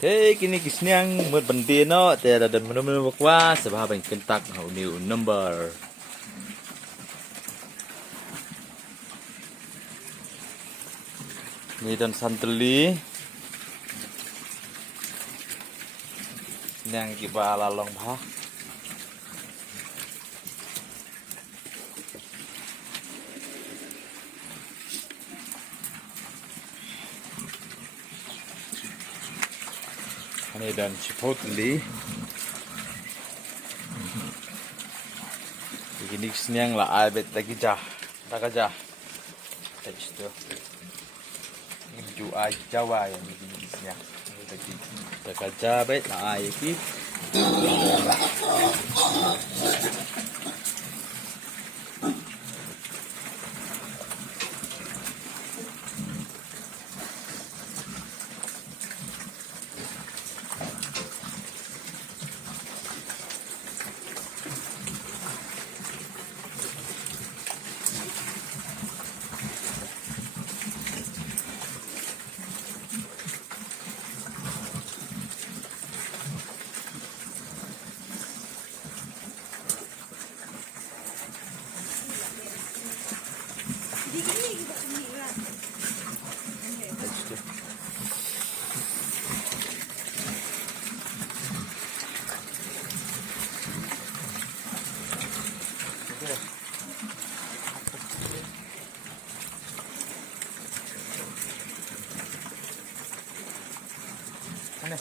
Thế kini kisnya yang buat penting no, tiada dan benar-benar bakwa sebab yang kentak how new number. Ni dan santeli. Yang kiba lalong bah. Ini dan chipotle. Begini senyang lah abet lagi jah, tak aja. Text tu. Inju ay Jawa yang begini senyang. Lagi tak aja abet lah ay ki. Mana?